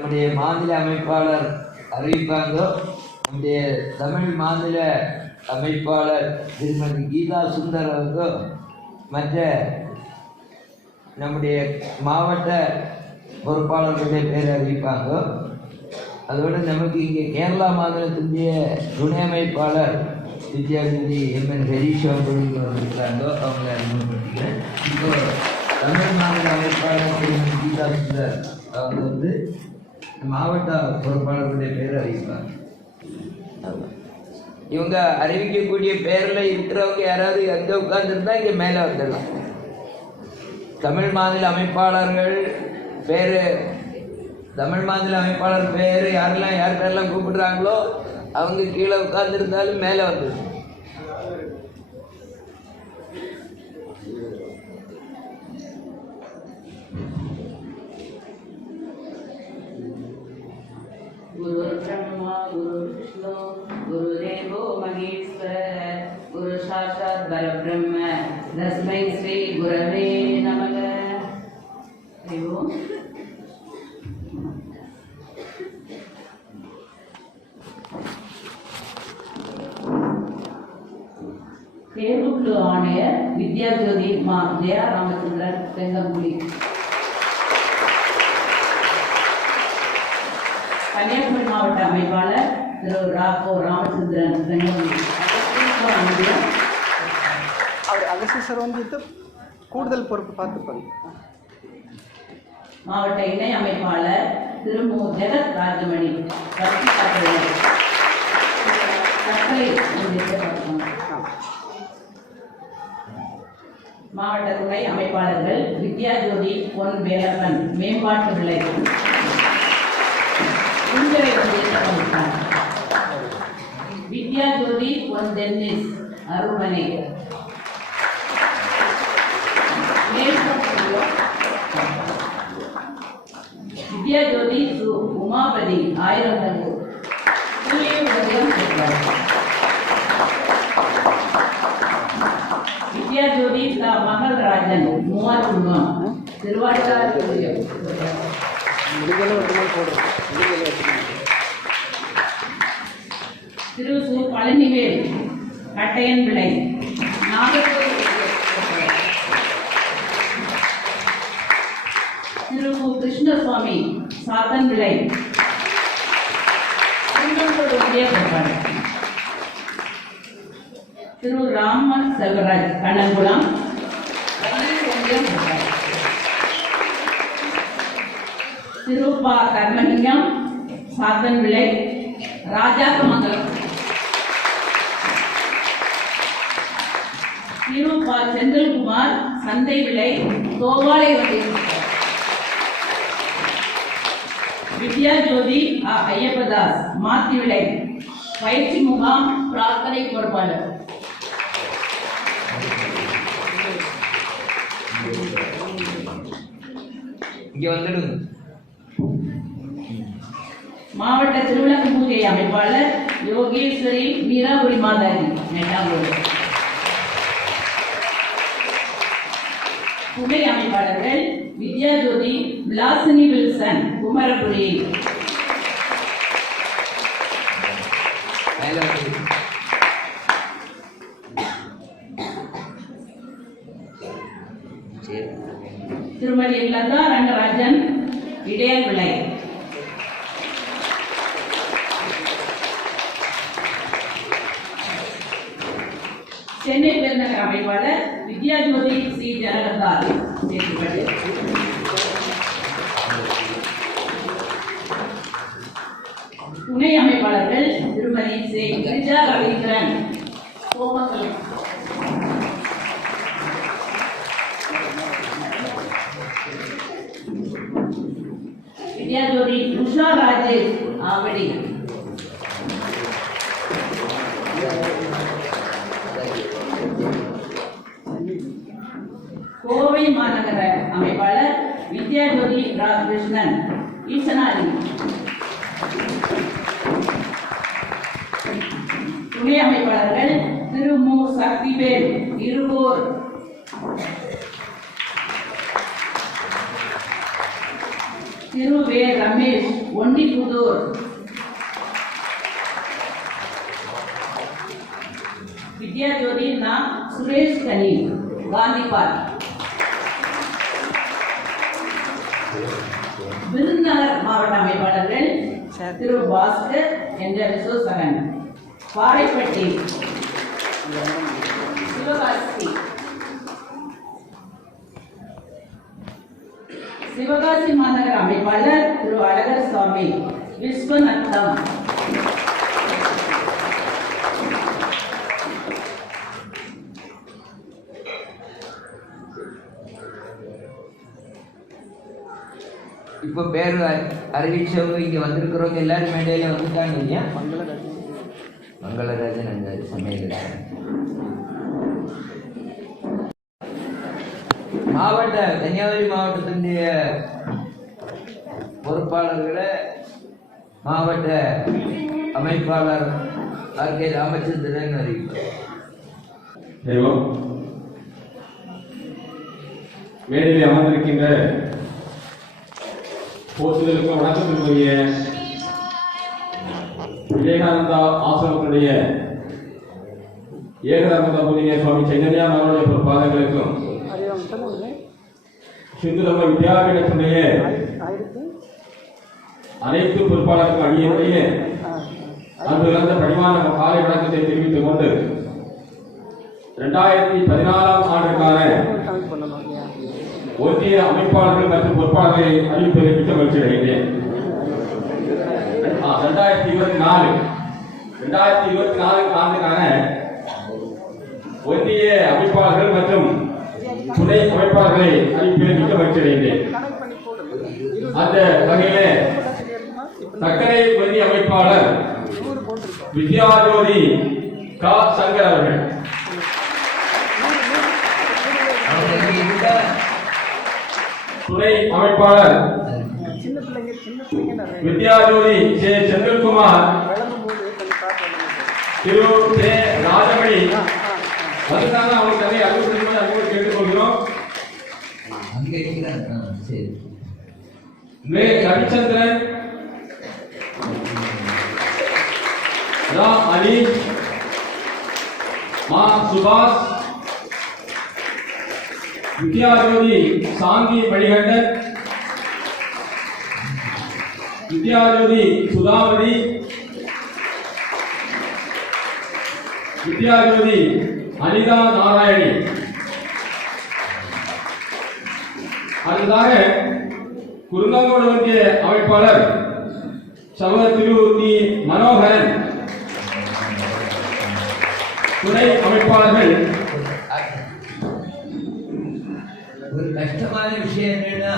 நம்முடைய மாநில அமைப்பாளர் அறிவிப்பாங்கோ. நம்முடைய தமிழ் மாநில அமைப்பாளர் திருமதி கீதா சுந்தர் அவங்க மற்ற நம்முடைய மாவட்ட பொறுப்பாளர்களுடைய பேர் அறிவிப்பாங்கோ. அதோடு நமக்கு இங்கே கேரளா மாநிலத்தினுடைய துணை அமைப்பாளர் வித்யாநிதி எம்என் ஹரீஷ் அவர்கள் வந்திருக்காங்க. அவங்கள அறிமுகப்படுத்திக்கிறேன். இப்போ தமிழ் மாநில அமைப்பாளர் திருமதி கீதா சுந்தர் அவங்க வந்து மாவட்ட பொறுப்பாளர்களுடைய பேர் அறிவிப்பார் இவங்க அறிவிக்கக்கூடிய பேரில் இருக்கிறவங்க யாராவது எங்கே உட்கார்ந்துருந்தா இங்கே மேலே வந்துடலாம். தமிழ் மாநில அமைப்பாளர்கள் பேர் தமிழ் மாநில அமைப்பாளர் பேர் யாரெல்லாம் யார் பேரெல்லாம் கூப்பிடுறாங்களோ அவங்க கீழே உட்கார்ந்துருந்தாலும் மேலே வந்துடும். ஆணையர் வித்யாஜோதி மா ஜெயா ராமச்சந்திரன் செங்கம்புலி கன்னியாகுமரி மாவட்ட அமைப்பாளர் திரு ராகோ ராமச்சந்திரன் செங்கம்புலி அவர் அகசி சார் வந்துட்டு கூடுதல் பொறுப்பு பார்த்துப்பாங்க. மாவட்ட இணை அமைப்பாளர் திரு மு. ஜெகத் ராஜமணி. பக்தி மாவட்ட துணை அமைப்பாளர்கள் வித்யாஜோதி பொன் வேலப்பன் மேம்பாட்டு விளைவு குஞ்சரை ஒன்றியத்தை வித்யாஜோதி பொன் டென்னிஸ் அருமனை மேம்பாட்டு வித்யாஜோதி உமாபதி ஆயிரம் புதிய உதயம் பெற்றார். வித்யாஜோதி த மகள்ராஜன் மூவாற்றுவம் திருவாட்டார் முடிஞ்சளவு ஒரு நாள் போடுறோம் பழனிவேல் கட்டையன் விளை நாகர்கோவில் திரு கிருஷ்ணசுவாமி சாத்தன் விளை திரு ராமன் செல்வராஜ் கண்ணங்குளம் திருப்பா திரு கர்மலிங்கம் சாத்தன் விளை ராஜாக்கமங்கலம் திரு திருப்பா செந்தில்குமார் சந்தை விளை தோவாளை ஒன்றியம் வித்யா ஜோதி ஐயப்பதாஸ் மாத்தி விளை பயிற்சி முகாம் பிரார்த்தனை பொறுப்பாளர் இங்க வந்துடுங்க. மாவட்ட திருவிழா பூஜை அமைப்பாளர் யோகேஸ்வரி மீராபுரி மாதாஜி. நெட்டாங்கோடு புகை அமைப்பாளர்கள் வித்யாஜோதி விலாசினி வில்சன் குமரபுரி. ஜனகதா கோவை மாநகர அமைப்பாளர் வித்யாஜோதி ராதாகிருஷ்ணன் ஈசனாரி துணை அமைப்பாளர்கள் திரு மு. சக்திவேல் இருகூர். திரு வே. ரமேஷ் வித்யா வித்யாஜோதி நா. சுரேஷ் கனி காந்தி பார்க் விருதுநகர் மாவட்ட அமைப்பாளர்கள் திரு பாஸ்கர் என்ற விசோசகன் பாறைப்பட்டி சிவகாசி. சிவகாசி மாநகர அமைப்பாளர் திரு அழகர் சுவாமி விஸ்வநத்தம். இப்போ பேர் அறிவிச்சவங்க இங்கே வந்திருக்கிறவங்க எல்லாரும் மேடையில் வந்துட்டாங்க இல்லையா? மங்களராஜன் மங்களராஜன் அந்த சமையல் மாவட்ட கன்னியாகுமரி மாவட்டத்தினுடைய பொறுப்பாளர்களை மாவட்ட அமைப்பாளர் ஆர். கே. ராமச்சந்திரன் அறிவிப்பார். மேடையில் அமர்ந்திருக்கின்ற போற்றுதலுக்கு வணக்கத்திற்குரிய விவேகானந்தா ஆசிரமத்தினுடைய ஏகதர்மத பூஜைய சுவாமி சைதன்யா மகனுடைய பாதங்களுக்கும் அறியாமல் சொல்லுங்க வித்யாபீடத்தினுடைய அனைத்து பொறுப்பாளருக்கும் அடியினுடைய ஆ, பணிமான காலை வணக்கத்தை தெரிவித்துக் கொண்டு இரண்டாயிரத்தி பதினாறாம் ஆண்டுக்கான ஒன்றிய அமைப்பாளர்கள் மற்றும் பொறுப்பாளர்களை அறிவிப்பதை மிக்க மகிழ்ச்சி அடைகிறேன். ரெண்டாயிரத்தி இருபத்தி நாலு. ரெண்டாயிரத்தி இருபத்தி நாலு ஆண்டுக்கான ஒன்றிய அமைப்பாளர்கள் மற்றும் துணை அமைப்பாளர்களை அறிவிப்பதை மிக்க மகிழ்ச்சி அடைகிறேன். அந்த வகையிலே சர்க்கரை ஒன்றிய அமைப்பாளர் வித்யாஜோதி கா சங்கர் அவர்கள் அவங்க இங்கே இருந்தா துணை அமைப்பாளர் சின்ன பிள்ளைங்க வித்யாஜோதி ஜே செந்தில்குமார் திரு கே ராஜமணி. ஆ ஆ ஆ அதுக்காக அவங்க நிறைய அறிவுறுத்தல் அறிவுரை கேட்டுக்கொள்கிறோம். மே ரவிச்சந்திரன் ரா அலி மா சுபாஷ் வித்யாஜோதி சாந்தி மணிகண்டன் வித்யாஜோதி சுதாமணி வித்யாஜோதி அனிதா நாராயணி. அடுத்ததாக குருந்தங்கோடு ஒன்றிய அமைப்பாளர் சகோதர திரு தி மனோகரன். துணை அமைப்பாளர்கள் முக்கியமான விஷயம் என்னன்னா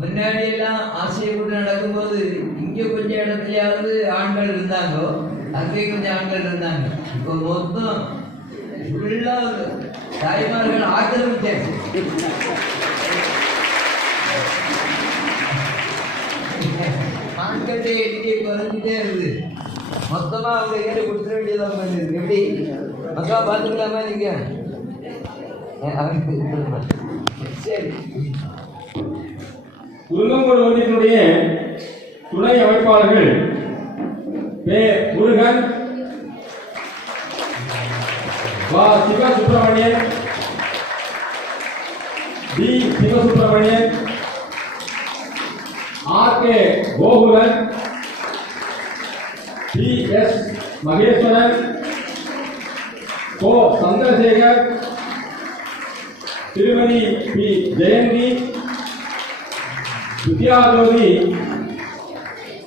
முன்னாடி எல்லாம் ஆசையை கூட நடக்கும்போது இங்க கொஞ்சம் இடத்துலயாவது ஆண்கள் இருந்தாங்கோ அங்கே கொஞ்சம் ஆண்கள் இருந்தாங்க. இப்போ மொத்தம் ஃபுல்லா தாய்மார்கள் ஆக்கிரமிச்சாச்சு ஆண்களுடைய எண்ணிக்கை குறைஞ்சிட்டே இருக்குது. மொத்தமா அவங்க ஏறி கொடுத்துட வேண்டியதான் எப்படி மக்கா பார்த்துக்கலாமா நீங்க? குருந்தங்கோடு ஒன்றியத்தினுடைய துணை அமைப்பாளர்கள் பே. முருகன் வா. Sivasubramanian T. Sivasubramanian R. K. Gokulan T S. Maheswaran கோ. சந்திரசேகர் திருமதி பி. ஜெயந்தி வித்யாஜோதி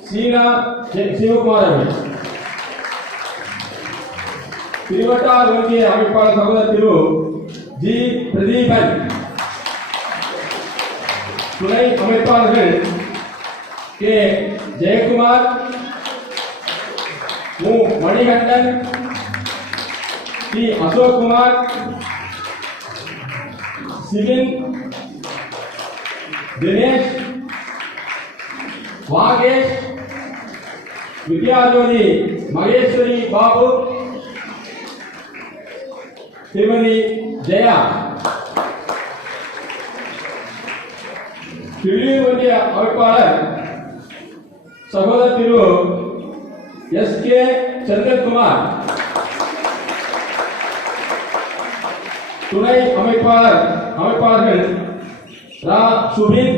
சீனா சிவகுமார் அவர்கள். திருவட்டார் ஒன்றிய அமைப்பாளர் சகோதரர் திரு ஜி. பிரதீபன். துணை அமைப்பாளர்கள் கே. ஜெயக்குமார் மு. மணிகண்டன் டி அசோக்குமார் சிவின் தினேஷ் வாகேஷ் வித்யாஜோதி மகேஸ்வரி பாபு திருமதி ஜெயா கிழி ஒன்றிய அமைப்பாளர் சகோதரர் திரு எஸ் கே செந்தில்குமார் துணை அமைப்பாளர் அமைப்பாளர்கள் ரா சுபின்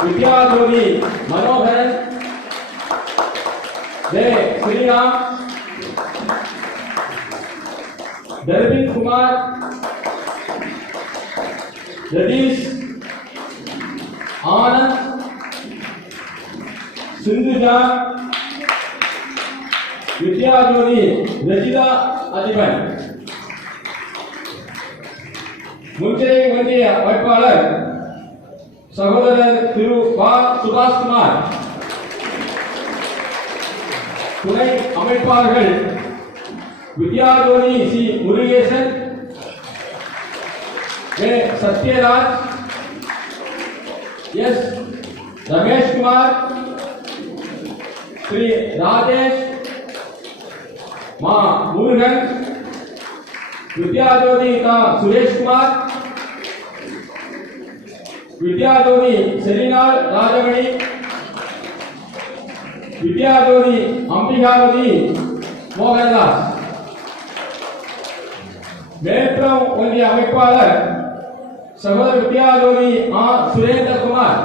வித்யாஜோதி மனோகரன் ஜே ஸ்ரீராம் தர்பின் குமார் ஜதீஷ் ஆனந்த் சிந்துஜா வித்யாஜோதி ரஜிதா அதிபன் முன்திரை ஒன்றிய வேட்பாளர் சகோதரர் திரு பா சுபாஷ்குமார் துணை அமைப்பாளர்கள் Vidyajothi C Murugesan A Sathyaraj S Ramesh Kumar Sri Rajesh மா முருகன் வித்யாஜோதி கா சுரேஷ் குமார் வித்யாஜோதி செலினால் ராஜமணி வித்யாஜோதி அம்பிகாவதி மோகன்தாஸ் மேற்றம் ஒன்றிய அமைப்பாளர் சகோதரர் வித்யாஜோதி ஆ சுரேந்திரகுமார்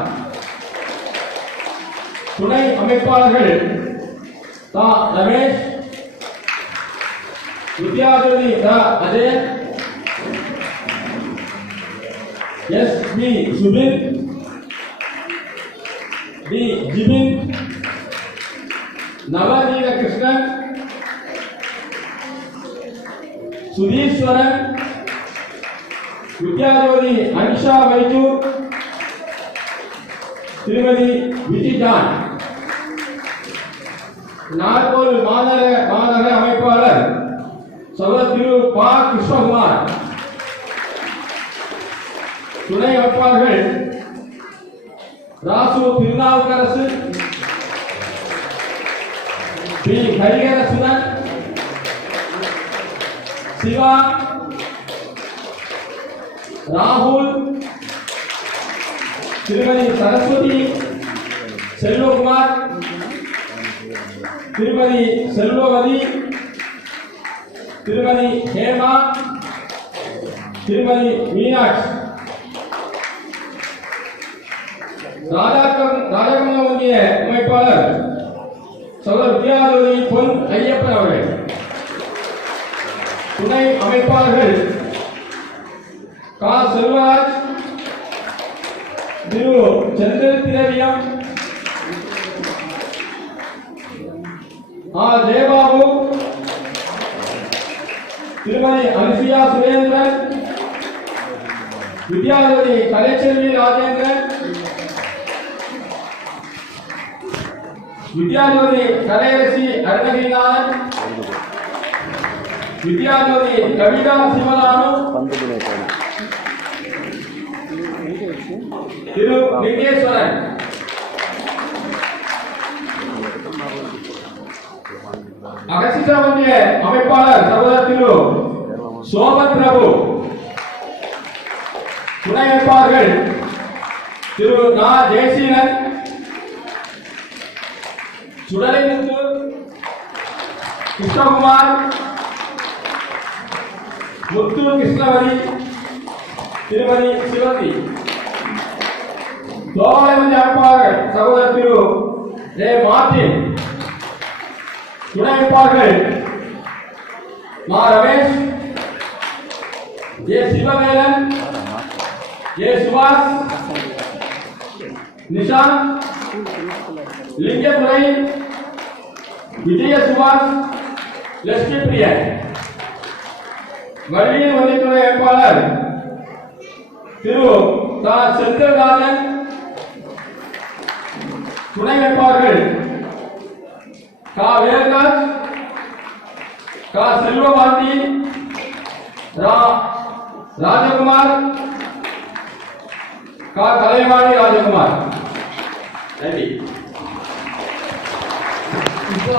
துணை அமைப்பாளர்கள் தா ரமேஷ் வித்யாஜோதி தா Ajay S P Subin T Jibin Navaneetha Krishnan Sudheeswaran Vidyajothi Anisha Vaithoor Thirumathi Vijijan Nagoor மாநகர மாநகர அமைப்பாளர் சகோதரர் திரு பா கிருஷ்ணகுமார் துணை அமைப்பாளர்கள் ராசு திருநாவுக்கரசு பி. ஹரிகரசுதன் சிவா ராகுல் திருமதி சரஸ்வதி செல்வகுமார் திருமதி செல்வவதி திருமதி ஹேமா திருமதி மீனாட்சி. ராஜாக்கம் ராஜகமலம் வங்கிய அமைப்பாளர் சகோதரர் வித்யாதேவி பொன் ஐயப்பன் அவர்கள். துணை அமைப்பாளர்கள் கா. செல்வராஜ் திரு சந்திர திரவியம் ஆ ஜெயபாபு திருமதி அனுசியா சுரேந்திரன் வித்யாதேவி கலைச்செல்வி ராஜேந்திரன் வித்யாஜோதி கலையரசி அருணகிரிநாதன் வித்யாஜோதி கவிதா சிவலானு திரு லிங்கேஸ்வரன். அகசிதா அமைப்பாளர் சகோதரர் திரு சோபன் பிரபு. துணை அமைப்பாளர்கள் திரு நா. ஜெயசீலன். சுடலைமுத்து கிருஷ்ணகுமார் முத்து கிருஷ்ணவதி திருமதி சிவந்தி தோவலை அமைப்பாளர்கள் சகோதரர் திரு ஏ மார்டின் துணை அமைப்பாளர்கள் மா ரமேஷ் ஏ சிவவேலன் ஏ சுபாஷ் நிஷாந்த் லிங்கத்துறை விஜய சுபாஷ் லட்சுமி பிரியன். வள்ளியின் வந்திருக்கிற வேட்பாளர் திரு தா. செந்தில்ராஜன் துணை வேட்பாளர்கள் கா. வேல்ராஜ் கா. செல்வபாரதி ராஜகுமார் கா. கலைவாணி ராஜகுமார். நன்றி. இப்போ